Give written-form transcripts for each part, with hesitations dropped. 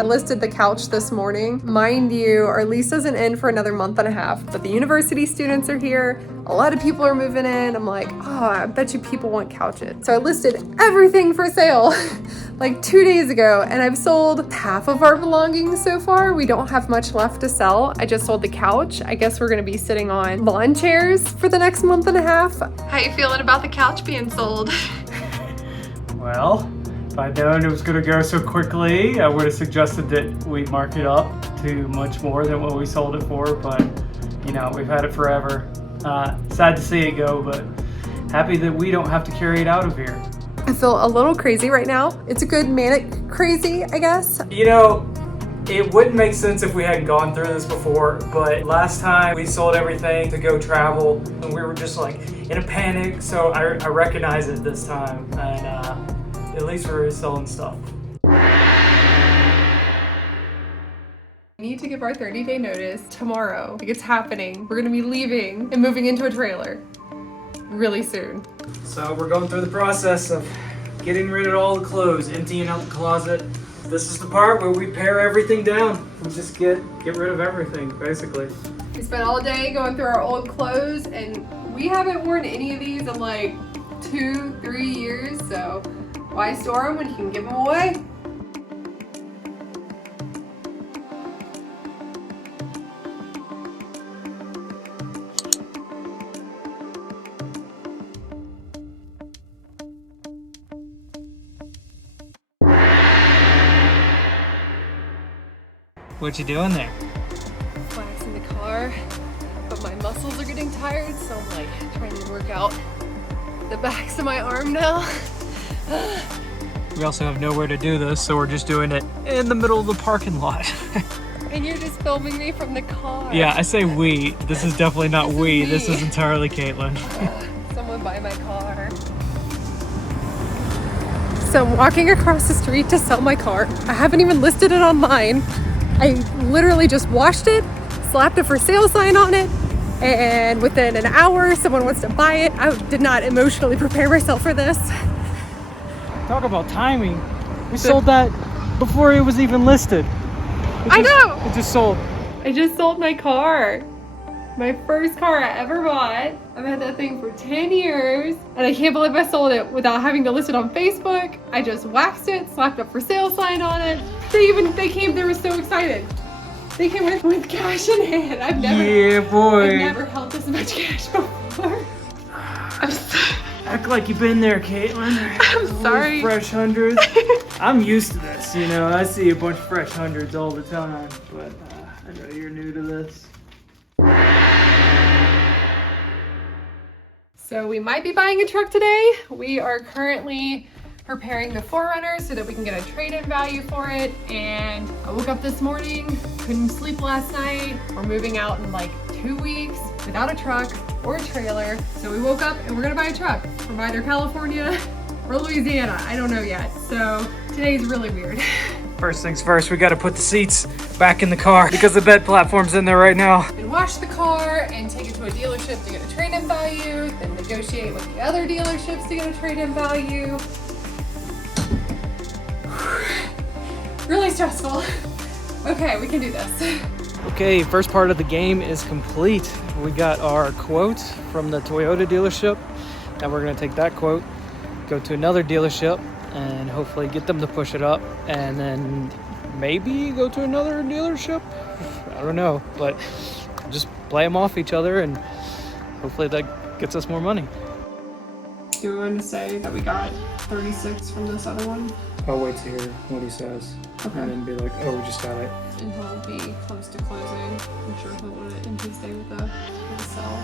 I listed the couch this morning. Mind you, our lease isn't in for another month and a half, but the university students are here. A lot of people are moving in. I'm like, oh, I bet you people want couches. So I listed everything for sale like 2 days ago, and I've sold half of our belongings so far. We don't have much left to sell. I just sold the couch. I guess we're gonna be sitting on lawn chairs for the next month and a half. How you feeling about the couch being sold? Well, if I'd known it was going to go so quickly, I would have suggested that we mark it up to much more than what we sold it for, but you know, we've had it forever. Sad to see it go, but happy that we don't have to carry it out of here. I feel a little crazy right now. It's a good manic crazy, I guess. You know, it wouldn't make sense if we hadn't gone through this before, but last time we sold everything to go travel and we were just like in a panic, so I recognize it this time, and at least we're selling stuff. We need to give our 30-day notice tomorrow. Like, it's happening. We're gonna be leaving and moving into a trailer really soon. So we're going through the process of getting rid of all the clothes, emptying out the closet. This is the part where we pare everything down. We just get rid of everything, basically. We spent all day going through our old clothes, and we haven't worn any of these in like 2-3 years, so why store them when you can give them away? What you doing there? Waxing the car, but my muscles are getting tired, so I'm like trying to work out the backs of my arm now. We also have nowhere to do this, so we're just doing it in the middle of the parking lot. And you're just filming me from the car. Yeah, I say we. This is definitely not we. This is entirely Caitlin. Someone buy my car. So I'm walking across the street to sell my car. I haven't even listed it online. I literally just washed it, slapped a for sale sign on it, and within an hour, someone wants to buy it. I did not emotionally prepare myself for this. Talk about timing. We sold that before it was even listed. I know! It just sold. I just sold my car. My first car I ever bought. I've had that thing for 10 years, and I can't believe I sold it without having to list it on Facebook. I just waxed it, slapped a for sale sign on it. They were so excited. They came with cash in hand. I've never held this much cash before. Act like you've been there, Caitlin. I'm sorry. Fresh hundreds. I'm used to this, you know. I see a bunch of fresh hundreds all the time, but I know you're new to this. So we might be buying a truck today. We are currently preparing the Forerunner so that we can get a trade-in value for it. And I woke up this morning, couldn't sleep last night. We're moving out in like 2 weeks without a truck or a trailer. So we woke up and we're gonna buy a truck from either California or Louisiana. I don't know yet. So today's really weird. First things first, we gotta put the seats back in the car because the bed platform's in there right now. And wash the car and take it to a dealership to get a trade-in value, then negotiate with the other dealerships to get a trade-in value. Really stressful. Okay, we can do this. Okay, first part of the game is complete. We got our quote from the Toyota dealership. Now we're gonna take that quote, go to another dealership, and hopefully get them to push it up, and then maybe go to another dealership. I don't know, but just play them off each other, and hopefully that gets us more money. Do we want to say that we got 36 from this other one? I'll wait to hear what he says, Okay. and then be like, oh, we just got it. And he'll be close to closing. I'm sure he'll want to end his day with a sell.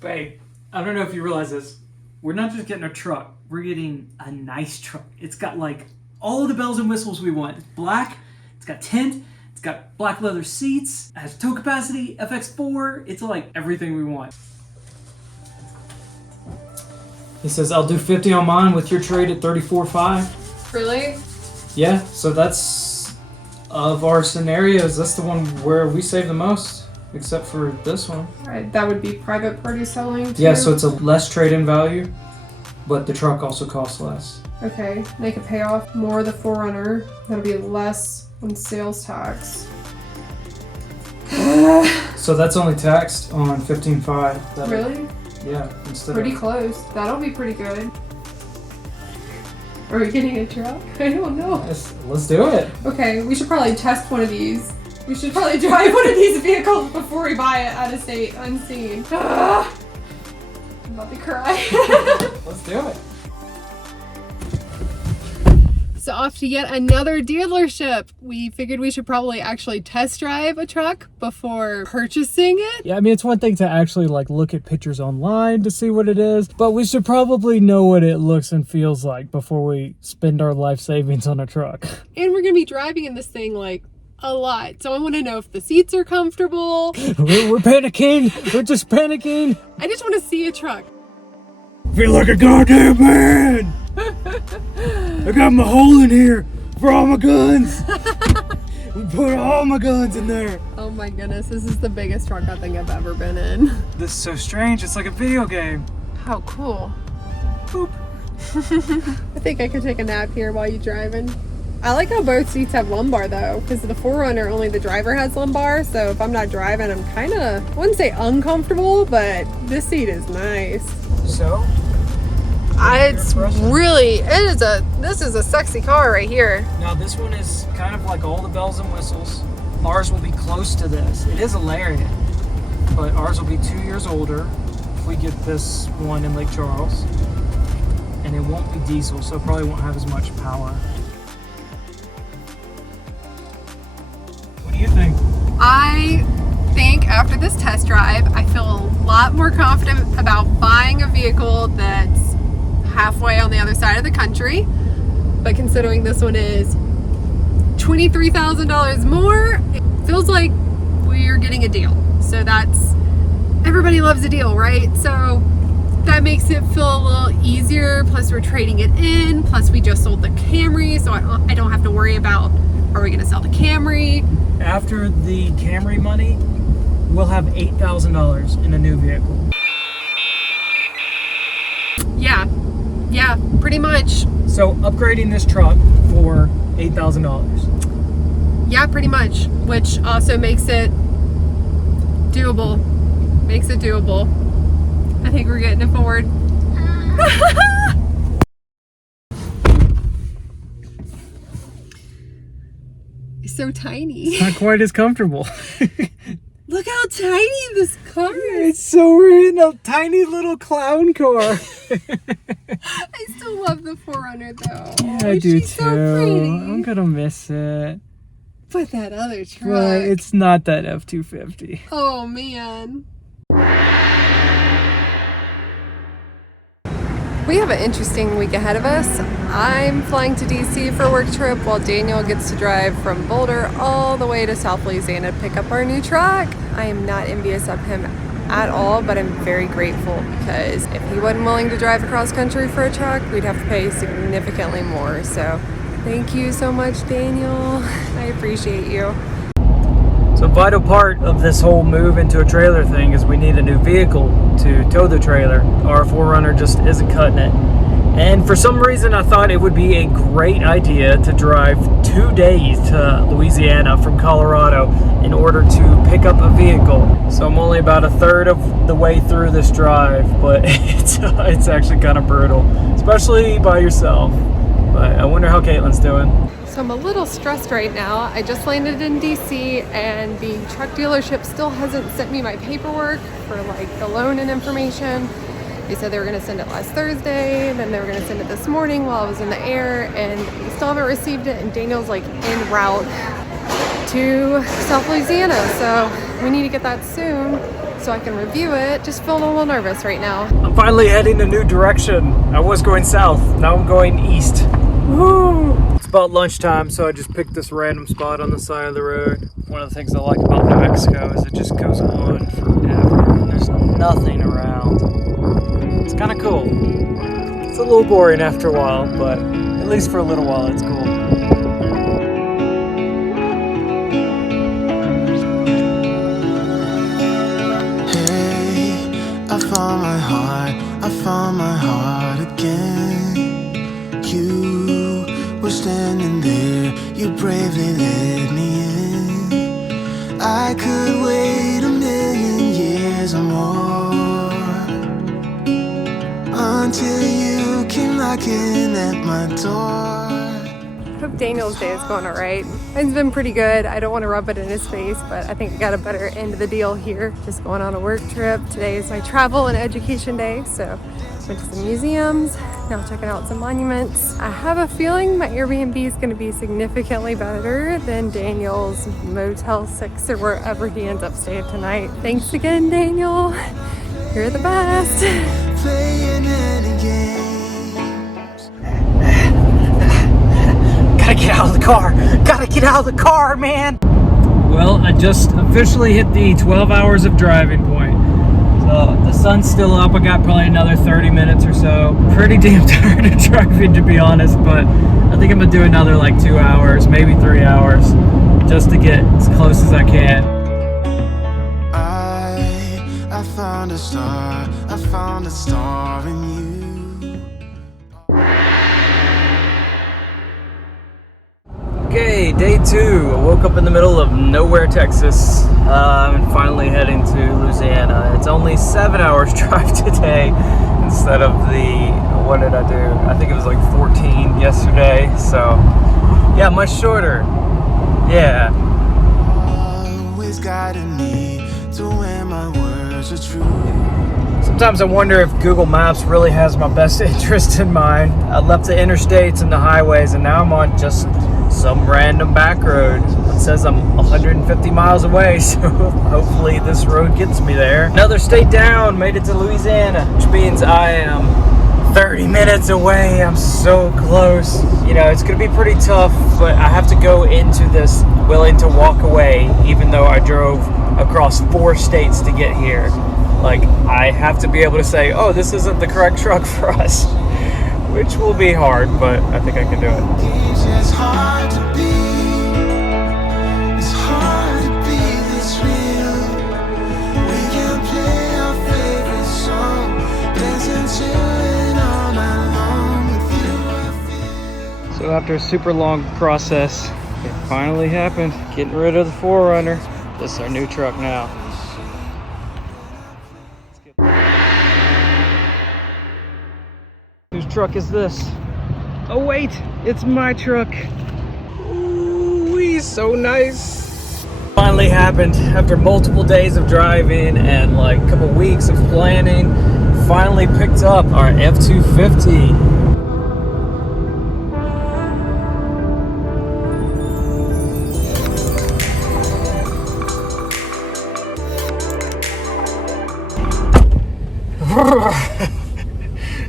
Babe, I don't know if you realize this. We're not just getting a truck. We're getting a nice truck. It's got like all of the bells and whistles we want. It's black. It's got tint. It's got black leather seats. It has tow capacity, FX4. It's like everything we want. He says, I'll do 50 on mine with your trade at 34.5. Really? Yeah, so that's, of our scenarios, that's the one where we save the most. except for this one. Right, that would be private party selling too? Yeah, so it's a less trade-in value, but the truck also costs less. Okay, they could pay off more of the 4Runner. That'll be less on sales tax. So that's only taxed on 15.5. Really? Yeah, instead Pretty of... close. That'll be pretty good. Are we getting a truck? I don't know. Let's do it. Okay, we should probably test one of these. We should probably drive one of these vehicles before we buy it out of state, unseen. I'm about to cry. Let's do it. So off to yet another dealership. We figured we should probably actually test drive a truck before purchasing it. Yeah, I mean, it's one thing to actually like look at pictures online to see what it is, but we should probably know what it looks and feels like before we spend our life savings on a truck. And we're gonna be driving in this thing like a lot. So I wanna know if the seats are comfortable. We're panicking. We're just panicking. I just wanna see a truck. Feel like a goddamn man. I got my hole in here for all my guns. We put all my guns in there. Oh my goodness, this is the biggest truck I think I've ever been in. This is so strange. It's like a video game. How cool. Boop. I think I could take a nap here while you're driving. I like how both seats have lumbar though, because the 4Runner only the driver has lumbar, so if I'm not driving, I'm kind of, I wouldn't say uncomfortable, but this seat is nice. So? It's really, this is a sexy car right here. Now this one is kind of like all the bells and whistles. Ours will be close to this. It is a Lariat, but ours will be 2 years older if we get this one in Lake Charles. And it won't be diesel, so it probably won't have as much power. What do you think? I think after this test drive, I feel a lot more confident about buying a vehicle that's halfway on the other side of the country. But considering this one is $23,000 more, it feels like we're getting a deal. So that's, everybody loves a deal, right? So that makes it feel a little easier. Plus we're trading it in. Plus we just sold the Camry, so I don't have to worry about, are we gonna sell the Camry? After the Camry money, we'll have $8,000 in a new vehicle. Yeah, pretty much. So upgrading this truck for $8,000. Yeah, pretty much. Which also makes it doable. I think we're getting it forward. It's so tiny. It's not quite as comfortable. Look how tiny this car is. It's so weird, a tiny little clown car. I still love the 4Runner though. Yeah, I do too. So pretty. I'm gonna miss it. But that other truck. But it's not that F-250. Oh man. We have an interesting week ahead of us. I'm flying to DC for a work trip while Daniel gets to drive from Boulder all the way to South Louisiana to pick up our new truck. I am not envious of him at all, but I'm very grateful because if he wasn't willing to drive across country for a truck, we'd have to pay significantly more. So thank you so much, Daniel. I appreciate you. So a vital part of this whole move into a trailer thing is we need a new vehicle to tow the trailer. Our 4Runner just isn't cutting it. And for some reason I thought it would be a great idea to drive 2 days to Louisiana from Colorado in order to pick up a vehicle. So I'm only about a third of the way through this drive, but it's actually kind of brutal, especially by yourself. But I wonder how Caitlin's doing. So I'm a little stressed right now. I just landed in DC and the truck dealership still hasn't sent me my paperwork for like the loan and information. They said they were gonna send it last Thursday, then they were gonna send it this morning while I was in the air, and we still haven't received it, and Daniel's like en route to South Louisiana. So we need to get that soon so I can review it. Just feeling a little nervous right now. I'm finally heading a new direction. I was going south, now I'm going east. Woo! It's about lunchtime, so I just picked this random spot on the side of the road. One of the things I like about New Mexico is it just goes on forever, and there's nothing around. It's kind of cool. It's a little boring after a while, but at least for a little while, it's cool. found my heart again. You were standing there, you bravely let me in. I could wait a million years or more until you came knocking at my door. Hope Daniel's day is going all right. Mine's been pretty good. I don't want to rub it in his face, but I think I got a better end of the deal here. Just going on a work trip. Today is my travel and education day, so went to some museums, now checking out some monuments. I have a feeling my Airbnb is going to be significantly better than Daniel's Motel 6 or wherever he ends up staying tonight. Thanks again, Daniel. You're the best. Playing any games. Gotta get out of the car. Gotta get out of the car, man. Well, I just officially hit the 12 hours of driving point. So the sun's still up. I got probably another 30 minutes or so. Pretty damn tired of driving, to be honest, but I think I'm gonna do another like 2 hours, maybe 3 hours, just to get as close as I can. I found a star. I found a star in you. Okay, day 2. I woke up in the middle of nowhere, Texas. I'm finally heading to Louisiana. It's only 7 hours drive today instead of the, what did I do? I think it was like 14 yesterday. So, yeah, much shorter. Yeah. Always guided me to where my words are true. Sometimes I wonder if Google Maps really has my best interest in mind. I left the interstates and the highways, and now I'm on just some random back road. It says I'm 150 miles away, so hopefully this road gets me there. Another state down, made it to Louisiana, which means I am 30 minutes away. I'm so close. You know, it's gonna be pretty tough, but I have to go into this willing to walk away, even though I drove across 4 states to get here. Like, I have to be able to say, oh, this isn't the correct truck for us, which will be hard, but I think I can do it. It's hard to be. It's hard to be this real. We can play our favorite song, dancing, chilling all night long with you. I feel. So after a super long process, it finally happened. Getting rid of the 4Runner. This is our new truck now. Whose truck is this? Oh wait, it's my truck. Ooh, he's so nice. Finally happened after multiple days of driving and like a couple weeks of planning. Finally picked up our F-250.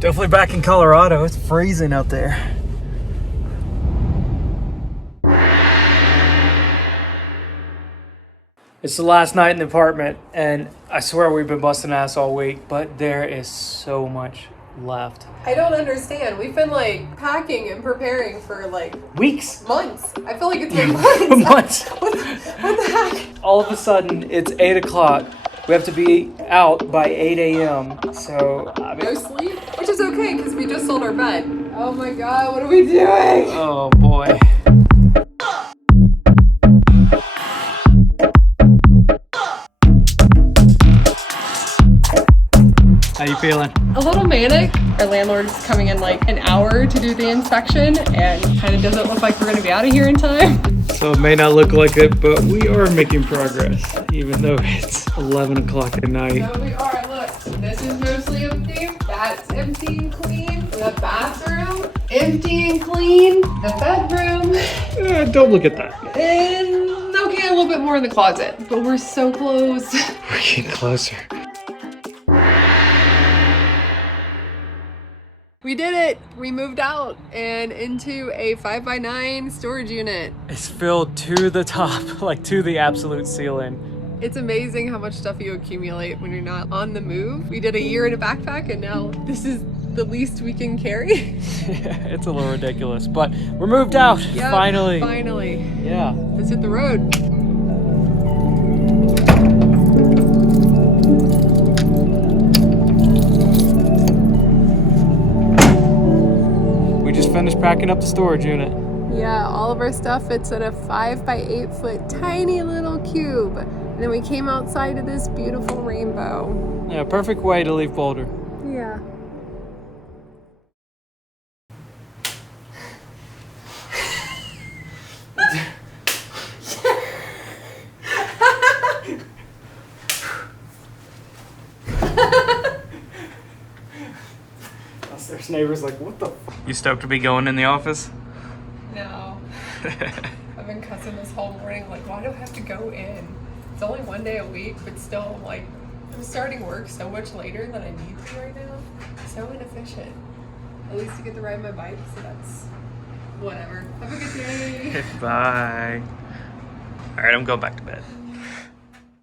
Definitely back in Colorado. It's freezing out there. It's the last night in the apartment, and I swear we've been busting ass all week, but there is so much left. I don't understand. We've been like packing and preparing for like Weeks. months. I feel like it's been months. Months. What the heck? All of a sudden, it's 8 o'clock. We have to be out by 8 a.m. So, I mean, No sleep, which is okay because we just sold our bed. Oh my god, what are we doing? oh boy. How you feeling? A little manic. Our landlord's coming in like an hour to do the inspection and kind of doesn't look like we're going to be out of here in time. So it may not look like it, but we are making progress, even though it's 11 o'clock at night. So we are. Look, this is mostly empty. That's empty and clean. The bathroom, empty and clean. The bedroom. Don't look at that. And okay, a little bit more in the closet, but we're so close. We're getting closer. We did it. We moved out and into a 5x9 storage unit. It's filled to the top, like to the absolute ceiling. It's amazing how much stuff you accumulate when you're not on the move. We did a year in a backpack and now this is the least we can carry. Yeah, it's a little ridiculous, but we're moved out, Yep, finally. Finally. Yeah. Let's hit the road. packing up the storage unit. Yeah, all of our stuff fits in a 5 by 8 foot tiny little cube. And then we came outside of this beautiful rainbow. Yeah, perfect way to leave Boulder. Yeah. There's neighbors like, what the f? You stoked to be going in the office? No. I've been cussing this whole morning, like, why do I have to go in? It's only one day a week, but still, like, I'm starting work so much later than I need to right now. So inefficient. At least to get to ride my bike, so that's whatever. Have a good day. Bye. All right, I'm going back to bed.